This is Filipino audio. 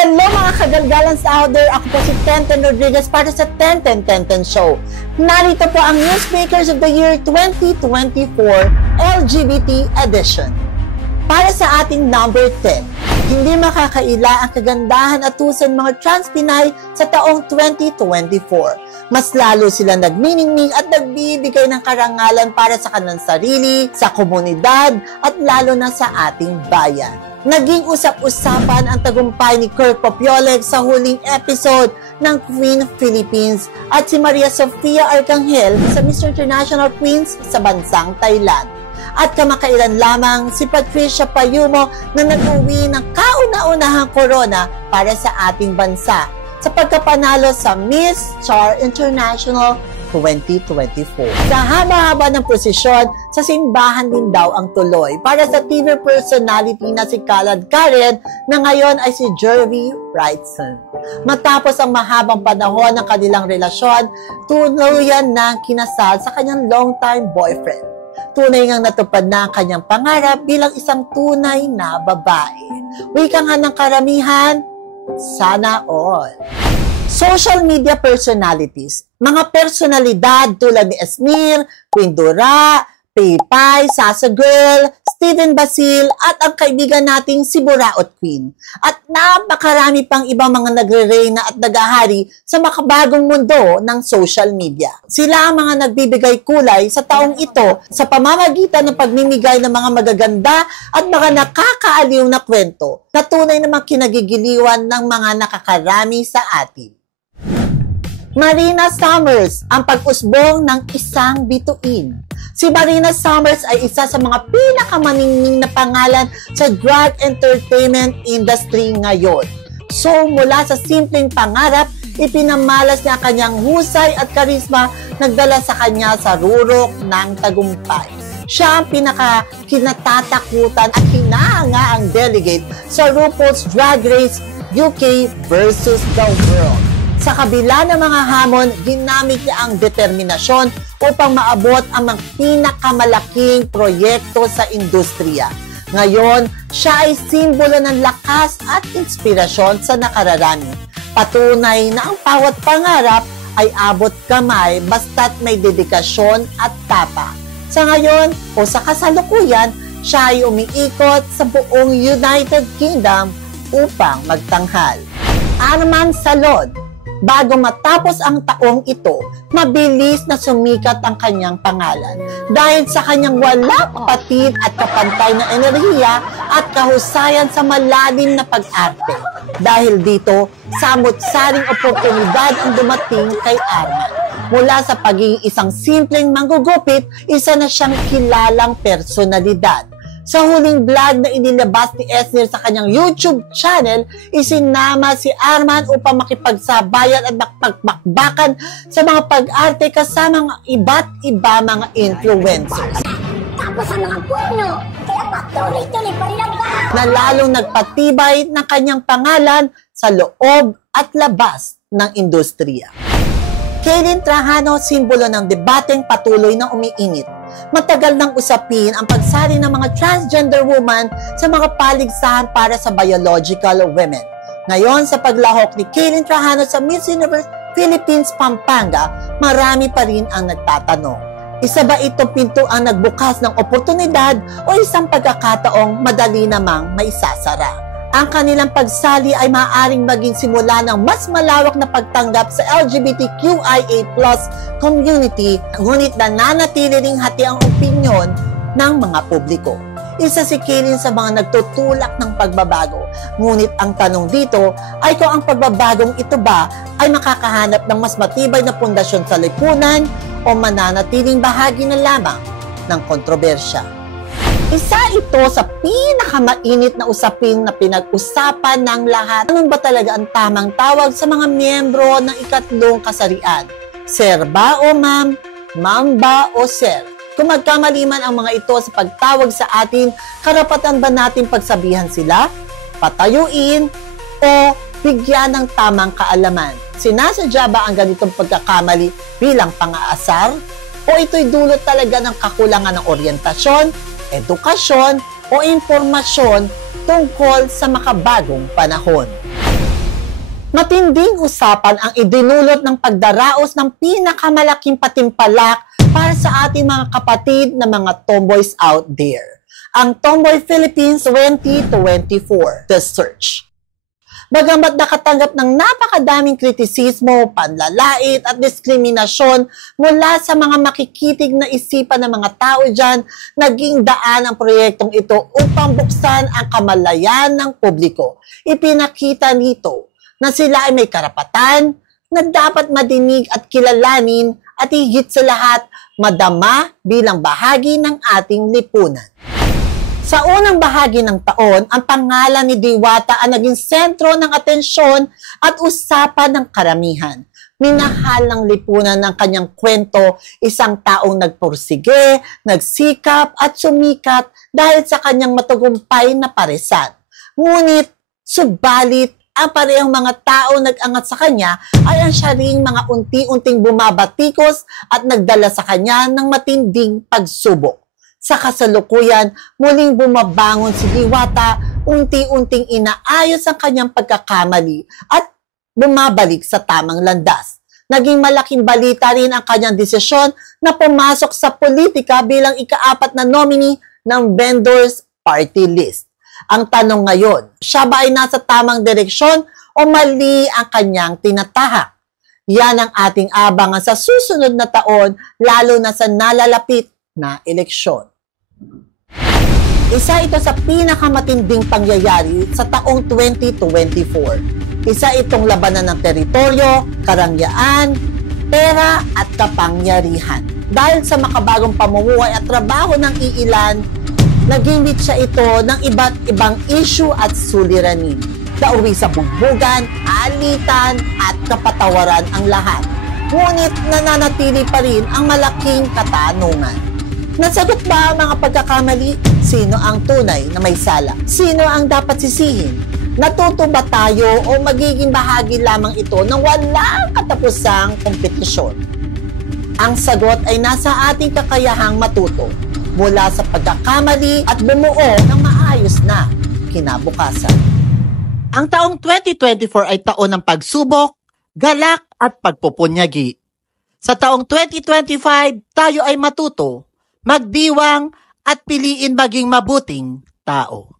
Hello mga kagalgalans out there! Ako po si Tenten Rodriguez para sa Tenten Show. Narito po ang Newsmakers of the Year 2024 LGBT Edition. Para sa ating number 10, hindi makakaila ang kagandahan at tusan mga trans Pinay sa taong 2024. Mas lalo sila nagniningning at nagbibigay ng karangalan para sa kanilang sarili, sa komunidad at lalo na sa ating bayan. Naging usap-usapan ang tagumpay ni Kirk Popioleg sa huling episode ng Queen Philippines at si Maria Sofia Arcangel sa Miss International Queens sa bansang Thailand. At kamakailan lamang si Patricia Payumo na nag-uwi ng kauna-unahang corona para sa ating bansa sa pagkapanalo sa Miss Char International 2024. Sa haba-haba ng prosesyon, sa simbahan din daw ang tuloy para sa TV personality na si Kalad Karen na ngayon ay si Jervy Wrightson. Matapos ang mahabang panahon ng kanilang relasyon, tuluyan na kinasal sa kanyang long-time boyfriend. Tunay ngang natupad na ang kanyang pangarap bilang isang tunay na babae. Wika nga ng karamihan, sana all. Social media personalities, mga personalidad tulad ni Esnir, Queen Dora, Paypay, Sasa Girl, Steven Basil at ang kaibigan nating si Buraot Queen. At napakarami pang ibang mga nagre-reyna at nagahari sa makabagong mundo ng social media. Sila ang mga nagbibigay kulay sa taong ito sa pamamagitan ng pagmimigay ng mga magaganda at mga nakakaaliw na kwento na tunay namang kinagigiliwan ng mga nakakarami sa atin. Marina Summers, ang pag-usbong ng isang bituin. Si Marina Summers ay isa sa mga pinakamaningning na pangalan sa drag entertainment industry ngayon. So mula sa simpleng pangarap, ipinamalas niya kanyang husay at karisma nagdala sa kanya sa rurok ng tagumpay. Siya ang pinaka-kinatatakutan at hinahangaang delegate sa RuPaul's Drag Race UK versus the World. Sa kabila ng mga hamon, ginamit niya ang determinasyon upang maabot ang mga pinakamalaking proyekto sa industriya. Ngayon, siya ay simbolo ng lakas at inspirasyon sa nakararami. Patunay na ang bawat pangarap ay abot kamay basta't may dedikasyon at tapang. Sa ngayon o sa kasalukuyan, siya ay umiikot sa buong United Kingdom upang magtanghal. Arman Salod. Bago matapos ang taong ito, mabilis na sumikat ang kanyang pangalan dahil sa kanyang walang kapatid at kapantay na enerhiya at kahusayan sa malalim na pag-arte. Dahil dito, samot-saring oportunidad ang dumating kay Arman. Mula sa pagiging isang simpleng manggugupit, isa na siyang kilalang personalidad. Sa huling vlog na inilabas ni Esnir sa kanyang YouTube channel, isinama si Arman upang makipagsabayan at makipagbakan sa mga pag-arte kasama ng iba't iba mga influencers. Tapos ang mga puno, kaya patuloy-tuloy pa rin ang na lalong nagpatibay ng kanyang pangalan sa loob at labas ng industriya. Kaylin Trajano, simbolo ng debateng patuloy na umiinit. Matagal nang usapin ang pagsali ng mga transgender woman sa mga paligsahan para sa biological women. Ngayon, sa paglahok ni Kaylin Trajano sa Miss Universe Philippines Pampanga, marami pa rin ang nagtatanong. Isa ba itong pinto ang nagbukas ng oportunidad o isang pagkakataong madali namang maisasara? Ang kanilang pagsali ay maaaring maging simula ng mas malawak na pagtanggap sa LGBTQIA+ community, ngunit nananatili ring hati ang opinyon ng mga publiko. Isa si Kaylin sa mga nagtutulak ng pagbabago. Ngunit ang tanong dito ay kung ang pagbabagong ito ba ay makakahanap ng mas matibay na pundasyon sa lipunan o mananatiling bahagi na lamang ng kontrobersya. Isa ito sa pinakamainit na usapin na pinag-usapan ng lahat. Ano ba talaga ang tamang tawag sa mga miyembro ng ikatlong kasarian? Sir ba o ma'am? Ma'am ba o sir? Kung magkamali man ang mga ito sa pagtawag sa atin, karapatan ba natin pagsabihan sila, patayuin, o bigyan ng tamang kaalaman? Sinasadya ba ang ganitong pagkakamali bilang pang-aasar? O ito'y dulot talaga ng kakulangan ng oryentasyon, edukasyon o impormasyon tungkol sa makabagong panahon? Matinding usapan ang idinulot ng pagdaraos ng pinakamalaking patimpalak para sa ating mga kapatid na mga tomboys out there. Ang Tomboy Philippines 2024, The Search. Bagamat nakatanggap ng napakadaming kritisismo, panlalait at diskriminasyon mula sa mga makikitig na isipan ng mga tao dyan, naging daan ang proyektong ito upang buksan ang kamalayan ng publiko. Ipinakita nito na sila ay may karapatan, na dapat madinig at kilalanin at higit sa lahat, madama bilang bahagi ng ating lipunan. Sa unang bahagi ng taon, ang pangalan ni Diwata ang naging sentro ng atensyon at usapan ng karamihan. Minahal ng lipunan ng kanyang kwento, isang taong nagpursige, nagsikap at sumikat dahil sa kanyang matagumpay na paresan. Ngunit, subalit, ang parehong mga tao nag-angat sa kanya ay ang siya ring mga unti-unting bumabatikos at nagdala sa kanya ng matinding pagsubok. Sa kasalukuyan, muling bumabangon si Diwata, unti-unting inaayos ang kanyang pagkakamali at bumabalik sa tamang landas. Naging malaking balita rin ang kanyang desisyon na pumasok sa politika bilang ika-4 na nominee ng Vendors Party List. Ang tanong ngayon, siya ba ay nasa tamang direksyon o mali ang kanyang tinatahak? Yan ang ating abangan sa susunod na taon, lalo na sa nalalapit na eleksyon. Isa ito sa pinakamatinding pangyayari sa taong 2024. Isa itong labanan ng teritoryo, karangyaan, pera at kapangyarihan. Dahil sa makabagong pamumuhay at trabaho ng iilan, nagimit siya ito ng iba't ibang issue at suliranin. Nauwi sa bugbugan, alitan at kapatawaran ang lahat. Ngunit nananatili pa rin ang malaking katanungan. Nasagot ba ang mga pagkakamali? Sino ang tunay na may sala? Sino ang dapat sisihin? Natuto ba tayo o magiging bahagi lamang ito ng walang katapusang kompetisyon? Ang sagot ay nasa ating kakayahang matuto mula sa pagkakamali at bumuo ng maayos na kinabukasan. Ang taong 2024 ay taon ng pagsubok, galak at pagpupunyagi. Sa taong 2025, tayo ay matuto, magdiwang at piliin maging mabuting tao.